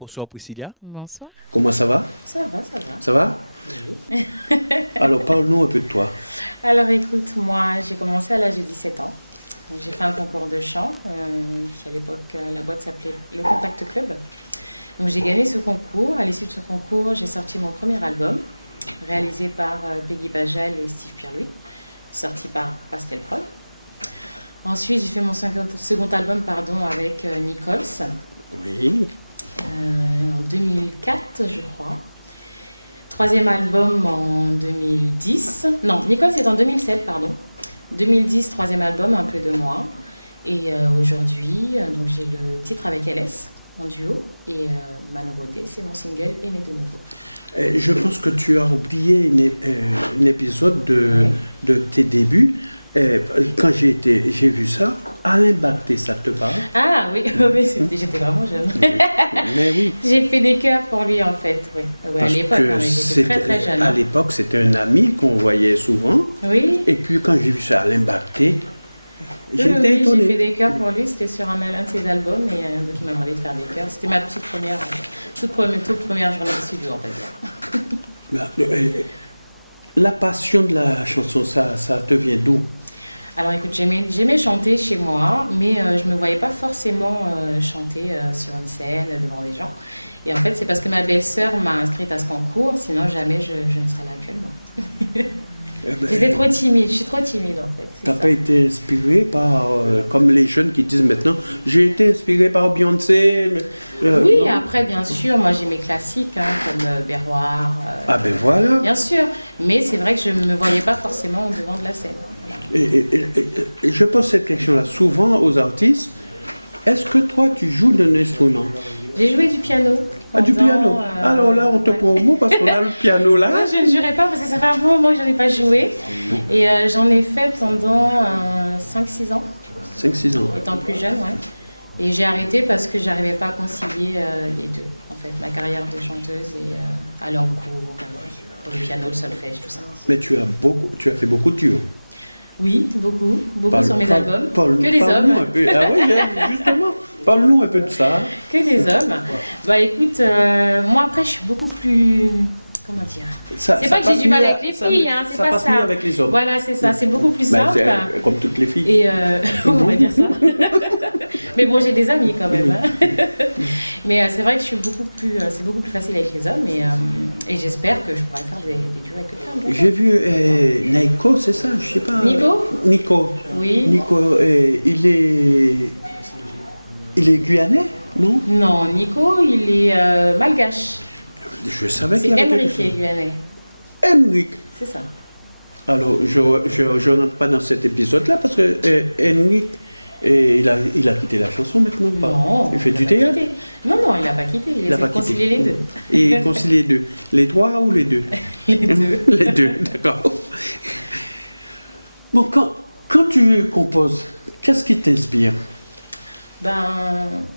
Bonsoir Priscilla. Bonsoir. Comment ça va? Ça va, ça va. Ça va? Oui. Alors, parle-nous un peu de toi. Alors écoute, moi j'ai commencé à l'âge de 17 ans. Donc, j'ai fait un concours de chant, qui à l'époque la boîte s'appelait le Contact Club. Donc j'ai gagné ce concours. À l'issue de ce concours, j'ai sorti mon premier album, réalisé par Peggy Bajal et Steve Pierre-Louis, sorti par Pastel Prod. Ensuite, j'ai fait mon second album avec Nichols, Oui. en 2004, je crois. Troisième album en 2010. Non, Nicole, c'est en 2007, pardon. 2010, troisième album, Un peu de moi. Et aujourd'hui, donc j'ai le titre avec LS en duo. Et ma nouveauté, c'est mon single Aimer de nouveau. Je pense que tu as oublié un épisode Ouais. de tes débuts. Quand j'ai vu ça, Alain Bacté, ça te parle? Ah oui, oui, j'étais vraiment jeune. Mais oui. J'ai fait des chœurs pour lui en fait, oui. Ouais, à Parce l'époque, que hein, mais j'étais très très jeune. à l'époque, c'était un ami qu'on voyait souvent. Oui. Et puis, quand j'ai vu ça, Alain Bacté, Oui, j'étais j'ai étonné. fait des chœurs pour lui, c'était sur un de ses albums et donc il m'a demandé de faire des chœurs. C'était ma petite toute première journée de studio, on va dire. Ben, la passion de la chanson, ça te vient d'où? Alors écoute, j'aimais chanter chez moi, mais je ne me voyais pas forcément chanter sur une scène devant des gens. Et en fait, c'est parce que ma belle-sœur m'a inscrite à ce concours, sinon jamais je ne serais là actuellement. Eh ben, J'étais trop timide, je suis trop timide en fait. c'est T'as ça. pas été inspiré par, comme les jeunes qui disent maintenant, j'ai été inspiré par Beyoncé. Oui, non? après bien sûr, moi j'ai mes classiques hein, comme Berroir, Ah ben voilà. bien sûr, mais c'est vrai que je ne me voyais pas forcément au devant de la scène. Voilà. Et je pose cette question-là souvent aux artistes. Est-ce que toi, tu joues d'un instrument? J'ai joué du piano. Ah, du pendant, piano. Alors là, on te ouais. prend au mot parce qu'on a le piano là. Moi, je ne jurais pas parce que ça fait un bon moment que je n'en ai pas joué. Et j'en ai fait pendant 5-6 ans, 5-6 ans. étant plus jeune, ouais. Et j'ai arrêté parce que j'arrivais pas à concilier les deux, en fait, ma carrière de chanteuse et aller en cours, pour le piano, le solfège, tout ça. Mais tu as fait beaucoup de duos. Oui, beaucoup sur mes albums. Que des Parle-nous hommes, un peu. Ah oui, justement. Parle-nous un peu de ça. que des hommes. Bah écoute, moi après je suis beaucoup plus, comment dire, c'est pas que j'ai du mal avec les filles, hein, c'est ça pas passe ça. mieux avec les hommes. Voilà, c'est ça, c'est beaucoup plus Ben, simple. c'est comme toutes les filles. Et on va dire ça. Mais bon, j'ai des amis quand même. Hein. Mais c'est vrai que c'est beaucoup plus facile avec les hommes et j'espère que je pourrai faire des duos avec les femmes. J'ai vu Nico, c'est ça, je sais pas. Nico? Nico. Oui. Nico, il est guyanais, non? Non, Nico, il est malgache. Je savais C'est qu'il y avait Emmerich quelque qui est chose. guyanais. Emmerich. C'est ça. Alors, je rentre pas dans cet épisode-là parce que Emmerich, il a quitté la chanson maintenant, pas? Non. Il fait a du pas théâtre? quitté. Non, il n'a pas quitté. Il Il a essaie pas de quitté. concilier les deux. Et il concilie les deux. Les trois ou les deux? Les deux. Les deux, d'accord. Bon, quand tu composes, qu'est-ce qui t'inspire? Ben,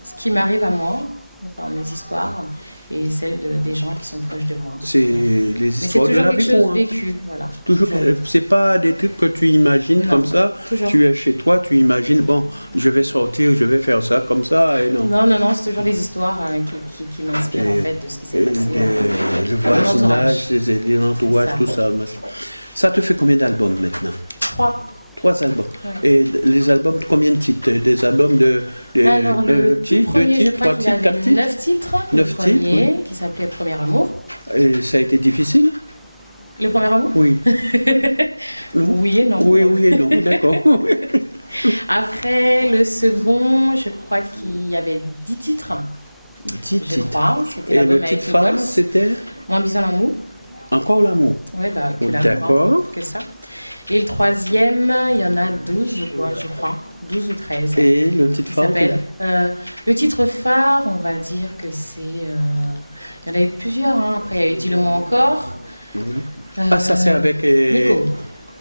ce qui m'arrive à moi, par mes histoires et celles des gens qui sont proches de moi. C'est les Mais c'est histoires de toujours la quelque vie, chose hein. vécu, voilà. Toujours, c'est pas des trucs que tu imagines Non, comme ça. toujours. Tu es chez toi, tu imagines, bon, je vais sortir, je vais faire ça comme ça, et non. Non, c'est toujours des histoires qui m'inspirent en fait de ce qui s'est passé. Le L'entourage. voisinage, les entourages, C'est tout ça. ça. Ça te fait combien d'albums maintenant? 3. 3 albums. Ouais. Et les albums, combien de titres? Des albums Alors, le titres, premier, 2 je titres, crois 3 qu'il titres, 4 avait titres? 9 titres. 9 le premier, titres, qui s'appelait Premier Amour. Et ça a été difficile? Le Premier Amour? Oui. Non? Oui et non. Oui et non, d'accord. Après, le second, je crois qu'il y avait 10 titres. 10 Je titres. crois. C'était Et l'album le avec titre phare, Nichols. c'était Moins bisous l'amour. Encore l'amour. Ouais, bah, que Oh, l'amour, d'accord. hein, que ça. Et le troisième, il y en a 12, je crois. 12 ou 13. Et le titre Il phare? s'appelle. Le titre phare, on va dire que c'est. Il y en avait plusieurs. Hein. Après, il y a eu Dis-le-moi encore. Ah, ça c'est avec Nico.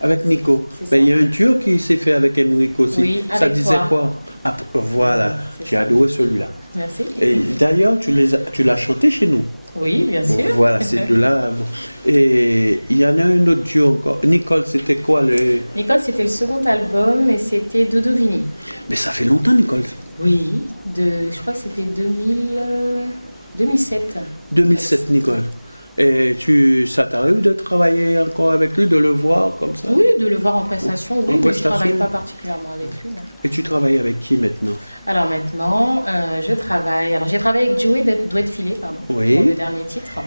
Avec Nico. C'est Ben, ça. il y a un duo qui s'est fait avec Emmerich aussi. Oui, ça avec disait toi. quoi? Ah, voilà, C'est j'ai ça. adoré celui-là. Merci. Et d'ailleurs, tu l'as chanté chez nous. Oui, bien sûr. Voilà, c'est de là. Bon. Et il y en a un autre duo encore. Nicole, c'était quoi le... Nicole, c'était le second album et c'était Dodo Vini. Mais ça fait longtemps, Nicole. Oui, je crois que c'était 2000. 2007. 2007, Nicole. Et ça t'arrive de travailler encore avec lui, de le voir comme ça? Oui, de le voir en prestation, oui, En mais je ne prestation. travaille pas particulièrement avec lui. Non. Et tu travailles avec qui maintenant? Alors maintenant, j'ai travaillé avec Joey Douet-Filé, pardon, Oui. pour le dernier titre,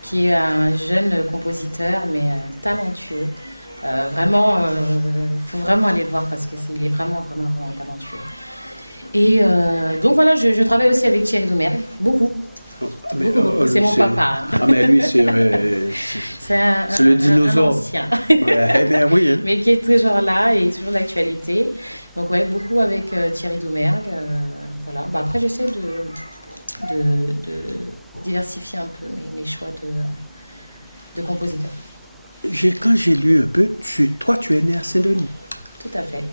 qui est un jeune compositeur, mais talentueux. Vraiment, faut vraiment aller le voir parce qu'il est vraiment, vraiment, vraiment talentueux. Et donc voilà, je travaille aussi avec Thierry Doumergue, beaucoup. C'est mon papa. Ah, mais lui, c'est le dinosaure. Un ancien. Ouais, bien oui. Hein. Mais qui est toujours là et toujours d'actualité. Donc ouais, beaucoup avec Thierry Doumergue. Voilà. Bah, après, j'essaie de diversifier un peu mes choix de compositeurs. Quand j'ai lu un peu, toi, tu es né à Saint-Denis. Tout à fait.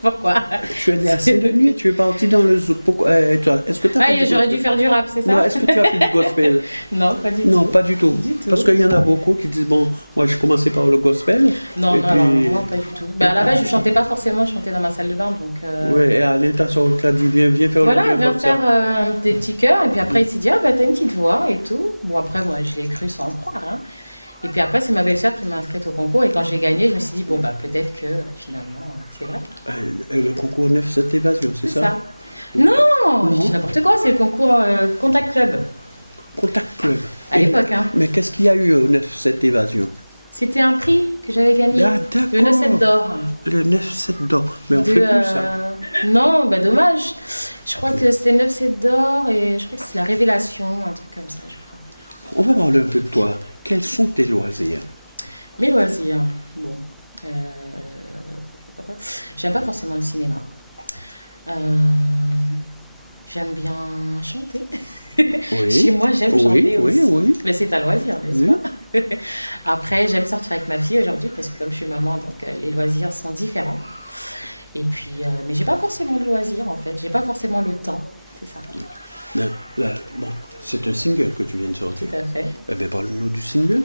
Pourquoi? Tu es né à Saint-Denis et tu es parti dans le zouk. Est-ce que tu as fait j'aurais dû faire du rap, c'est ça? Non, est-ce que tu as fait du gospel? Non, pas du tout. Non, pas du tout. Du tout. Parce qu'il y en a beaucoup qui disent, bon, moi je commençais par le gospel. Non, moi pas du tout. À la base, je chantais pas forcément, je chantais dans ma salle de bain. Donc, Oui, et à l'état, on t'a dit, viens faire voilà, viens faire des petits chœurs. Et puis après, il s'est dit, ah bah t'as une petite voix et tout. Bon, après, moi, je l'ai cru sans le croire. Hein. Et puis après, c'est ma belle-sœur qui m'a inscrite au concours. Et quand j'ai gagné, je me suis dit, bon, bah peut-être que finalement, c'est vrai. Le concours 9-7 évasion, c'est ça? Non, je dis n'importe quoi, c'est le concours Contact Club. Contact Club. À l'époque, hein. Mais qu'est-ce qu'il y a eu au 9-7 évasion? C'était un prix que j'avais gagné. Ah, d'accord. Le 9-7 d'or. Le 9-7 d'or. Mais on fait plus ça. Non, bah dommage. Je crois que c'était 9-7 d'or et je crois que c'est la révélation, un truc comme ça, je crois. On va parler un peu de toi. Quels sont tes loisirs? Mes loisirs. Bon. J'aime pas forcément le cinéma. J'aime bien chanter. Oui. Chez moi, j'aime chanter aussi. Oui. Mais c'est un loisir, n'est-ce pas? Après, j'aime sortir avec ma fille aujourd'hui parce que comme je suis maman, donc les loisirs sont différents. Et puis, mais j'ai pas forcément de loisirs en fait. J'ai pas forcément le temps. C'est ça. Bon, c'est un single que tu viens de sortir. Tout à fait. Eh bien, parle-nous du single.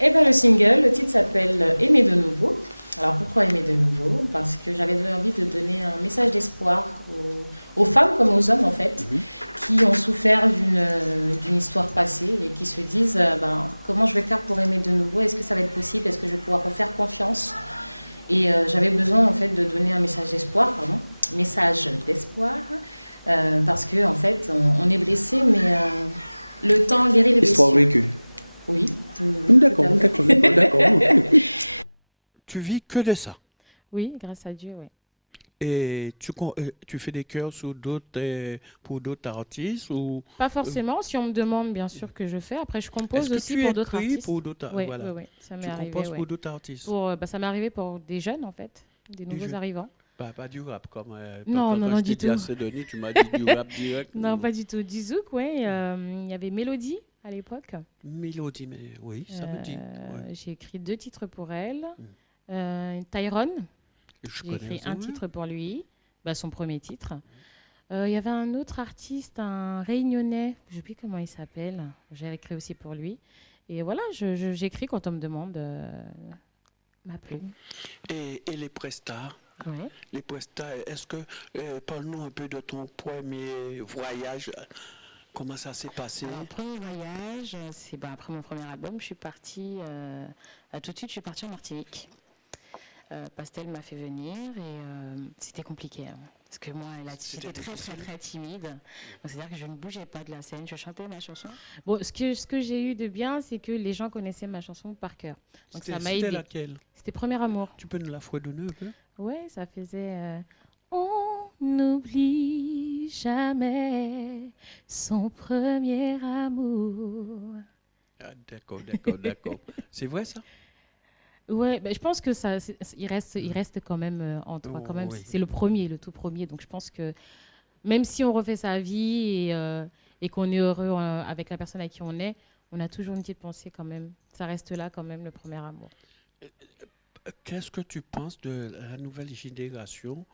Eh bien, le single, le titre s'appelle Aimer de nouveau. Alors, pourquoi aimer de nouveau? Parce que j'avais envie de donner un message d'espoir aux femmes comme aux hommes, en fait, qui ont souffert d'une histoire passée et qui se disent comment je vais faire pour aimer de nouveau? Est-ce que ça va être possible? Est-ce que je vais pouvoir refaire confiance? Et j'avais besoin, en fait, de donner un message d'espoir, parce que en fait, on est blessé, mais le temps guérit les blessures. Histoire vécue. Oui. D'accord. Tu vis que de ça? Oui, grâce à Dieu, oui. Et tu fais des chœurs pour d'autres artistes ou... Pas forcément. Si on me demande, bien sûr que je fais. Après, je compose aussi pour d'autres artistes. Pour d'autres, oui, voilà. oui, ça m'est tu arrivé. Composes pour d'autres artistes. Ça m'est arrivé pour des jeunes, en fait, des nouveaux arrivants. Pas du rap, comme non, du tout. À Saint-Denis, tu m'as dit du rap direct. Non, pas du tout. Du zouk, oui. Il y avait Mélodie à l'époque. Mélodie, mais oui, ça me dit. Ouais. J'ai écrit 2 titres pour elle. Tyrone, j'ai écrit un titre pour lui, son premier titre. Il y avait un autre artiste, un Réunionnais, je ne sais plus comment il s'appelle, j'ai écrit aussi pour lui. Et voilà, j'écris quand on me demande ma plume. Et les prestats? Ouais. Les prestats, est-ce que, parle-nous un peu de ton premier voyage, comment ça s'est passé? Alors, premier voyage, c'est après mon premier album, je suis partie, tout de suite je suis partie en Martinique. Pastel m'a fait venir et c'était compliqué. Hein, parce que moi, j'étais très timide. Donc, c'est-à-dire que je ne bougeais pas de la scène, je chantais ma chanson. Bon, ce que j'ai eu de bien, c'est que les gens connaissaient ma chanson par cœur. Donc ça m'a aidé. C'était laquelle? C'était Premier Amour. Tu peux nous la fredonner un peu? Oui, ça faisait... On n'oublie jamais son premier amour. Ah, d'accord. C'est vrai ça? Ouais, je pense que il reste quand même en toi. Quand même, oui. C'est le tout premier. Donc je pense que même si on refait sa vie et qu'on est heureux avec la personne avec qui on est, on a toujours une petite pensée quand même. Ça reste là quand même, le premier amour. Qu'est-ce que tu penses de la nouvelle génération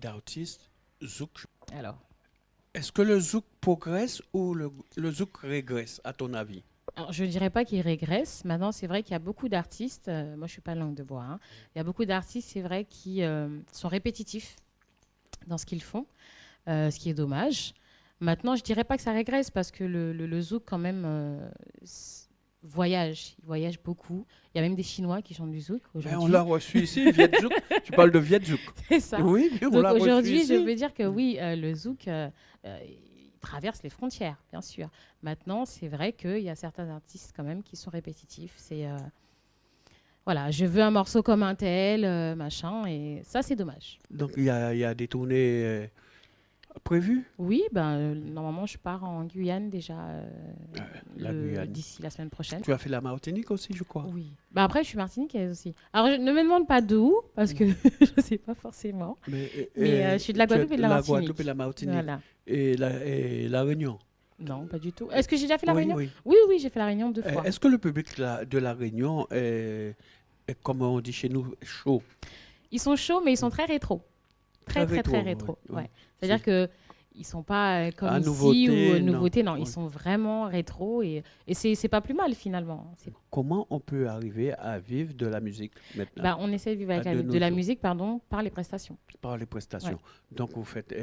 d'artistes zouk? Alors, est-ce que le zouk progresse ou le zouk régresse, à ton avis? Alors, je ne dirais pas qu'il régresse. Maintenant, c'est vrai qu'il y a beaucoup d'artistes, moi je ne suis pas langue de bois, hein. Il y a beaucoup d'artistes, c'est vrai, qui sont répétitifs dans ce qu'ils font, ce qui est dommage. Maintenant, je dirais pas que ça régresse parce que le zouk, quand même, voyage. Il voyage beaucoup. Il y a même des Chinois qui chantent du zouk Ben, on aujourd'hui. l'a reçu ici, Viet Zouk. Tu parles de Viet Zouk. C'est ça. Oui, on Donc l'a reçu aujourd'hui, je ici. veux dire que oui, le zouk, il traverse les frontières, bien sûr. Maintenant, c'est vrai qu'il y a certains artistes quand même qui sont répétitifs. Voilà, je veux un morceau comme un tel, machin, et ça, c'est dommage. Donc, il y a des tournées prévues. Oui, normalement, je pars en Guyane déjà La Guyane. d'ici la semaine prochaine. Tu as fait la Martinique aussi, je crois. Oui. Après, je suis martiniquaise aussi. Alors, ne me demande pas d'où, parce que je ne sais pas forcément. Mais je suis de la Guadeloupe et de la Martinique. Guadeloupe et la Martinique. Voilà. Et la Réunion. Non, pas du tout. Est-ce que j'ai déjà fait la Oui, Réunion? oui. Oui, j'ai fait la Réunion 2 fois. Est-ce que le public de la Réunion est, comme on dit chez nous, chaud? Ils sont chauds, mais ils sont très rétro. Très rétro. Oui. Ouais. C'est-à-dire que ils sont pas comme À ici nouveauté, ou nouveauté. Non, oui. ils sont vraiment rétro et c'est pas plus mal finalement. Comment on peut arriver à vivre de la musique maintenant? On essaie de vivre avec De nos de la jours. musique, pardon, par les prestations. Par les prestations. Ouais. Donc, vous faites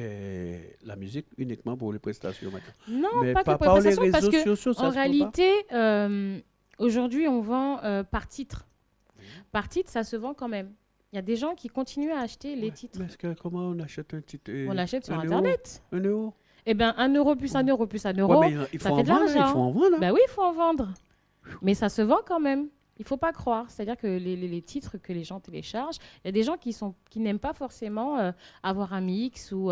la musique uniquement pour les prestations maintenant. Non, Mais pas que pour par les les prestations, parce réseaux que sociaux, ça en se peut pas? réalité, aujourd'hui, on vend par titre. Par titre, ça se vend quand même. Il y a des gens qui continuent à acheter les titres. Mais comment on achète un titre? On achète sur un Internet. Euro? 1 euro? Eh bien, 1 euro plus 1 euro plus 1 euro, Ouais, mais il ça faut fait en de vendre, hein, il l'argent. faut en vendre. Ben oui, il faut en vendre. Mais ça se vend quand même. Il ne faut pas croire. C'est-à-dire que les titres que les gens téléchargent, il y a des gens qui n'aiment pas forcément avoir un mix ou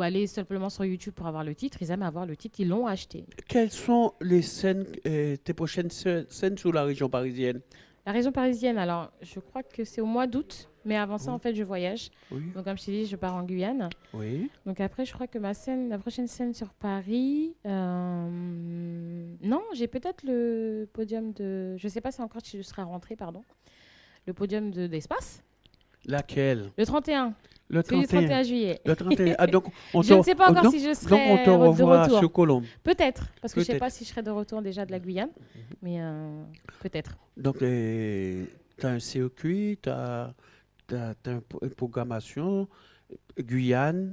aller simplement sur YouTube pour avoir le titre. Ils aiment avoir le titre, ils l'ont acheté. Quelles sont les scènes, tes prochaines scènes sur la région parisienne? La région parisienne, alors, je crois que c'est au mois d'août. Mais avant ça, Oui. en fait, je voyage. Oui. Donc, comme je t'ai dit, je pars en Guyane. Oui. Donc après, je crois que la prochaine scène sur Paris, non, j'ai peut-être le podium de, je sais pas si encore si je serai rentrée, pardon, le podium d'espace. Laquelle? Le 31. Le Celui du 31 juillet. Le 31. Ah, donc, Je ne sais pas encore si je donc serai on te de revoit retour. sur Colombe. Peut-être, parce que je ne sais Peut-être. pas si je serai de retour déjà de la Guyane, mais peut-être. Donc, tu as un circuit, tu as une programmation, Guyane,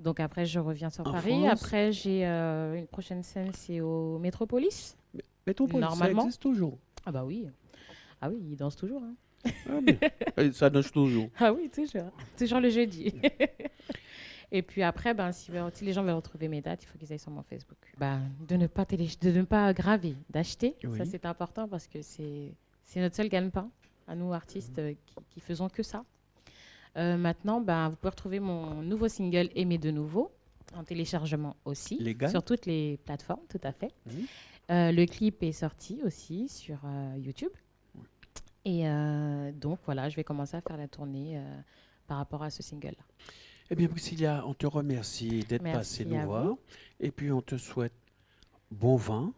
Donc après, je reviens sur en Paris. France. Après, j'ai une prochaine scène, c'est au Métropolis. Métropole, ça Normalement. existe toujours. Ah bah oui. Ah oui, ils dansent toujours, hein. Ah, mais, ça danse toujours. Ah oui, toujours. Toujours le jeudi. Et puis après, si les gens veulent retrouver mes dates, il faut qu'ils aillent sur mon Facebook. De ne pas graver, d'acheter. Oui. Ça, c'est important parce que c'est notre seul gagne-pain, à nous, artistes, qui faisons que ça. Maintenant, vous pouvez retrouver mon nouveau single « Aimer de nouveau » en téléchargement aussi. Légal. Sur toutes les plateformes, tout à fait. Mhm. Le clip est sorti aussi sur YouTube. Et donc, voilà, je vais commencer à faire la tournée par rapport à ce single-là. Eh bien, Priscilla, on te remercie d'être Merci passée nous à voir. vous. Et puis, on te souhaite bon vent